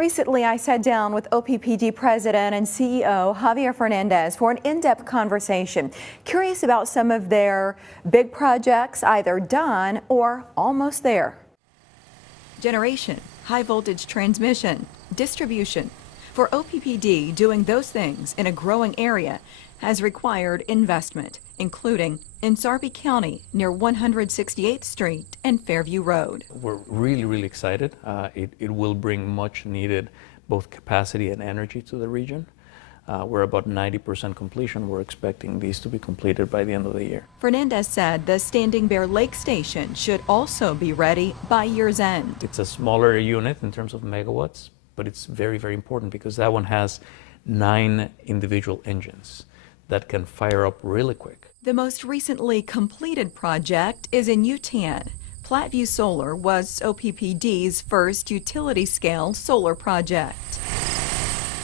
Recently, I sat down with OPPD President and CEO Javier Fernandez for an in-depth conversation, curious about some of their big projects either done or almost there. Generation, high voltage transmission, distribution. For OPPD, doing those things in a growing area has required investment, including in Sarpy County near 168th Street and Fairview Road. We're really excited. It will bring much needed both capacity and energy to the region. We're about 90% completion. We're expecting these to be completed by the end of the year. Fernandez said the Standing Bear Lake Station should also be ready by year's end. It's a smaller unit in terms of megawatts, but it's very important because that one has 9 individual engines that can fire up really quick. The most recently completed project is in Utah. Platteview Solar was OPPD's first utility-scale solar project.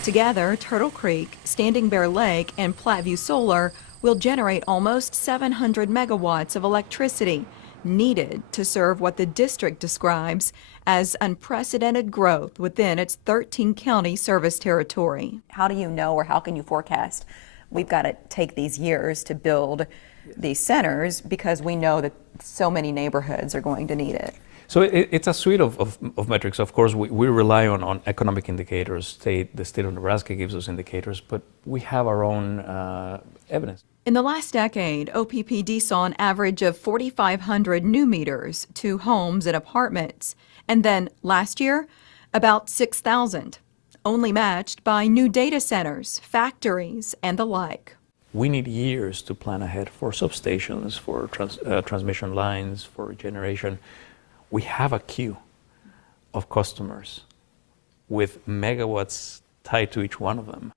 Together, Turtle Creek, Standing Bear Lake, and Platteview Solar will generate almost 700 megawatts of electricity needed to serve what the district describes as unprecedented growth within its 13-county service territory. How do you know, or how can you forecast? We've got to take these years to build these centers because we know that so many neighborhoods are going to need it. So it's a suite of metrics. Of course, we rely on economic indicators. The state of Nebraska gives us indicators, but we have our own evidence. In the last decade, OPPD saw an average of 4,500 new meters to homes and apartments. And then last year, about 6,000, only matched by new data centers, factories, and the like. We need years to plan ahead for substations, for transmission lines, for generation. We have a queue of customers with megawatts tied to each one of them.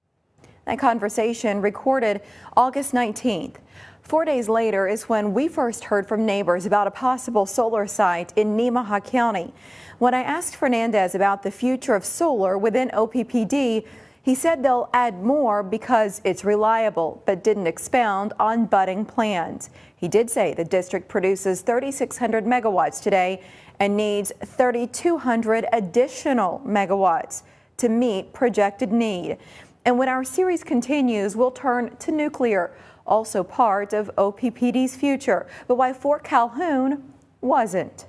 That conversation recorded August 19th. 4 days later is when we first heard from neighbors about a possible solar site in Nemaha County. When I asked Fernandez about the future of solar within OPPD, he said they'll add more because it's reliable, but didn't expound on budding plans. He did say the district produces 3,600 megawatts today and needs 3,200 additional megawatts to meet projected need. And when our series continues, we'll turn to nuclear, also part of OPPD's future, but why Fort Calhoun wasn't.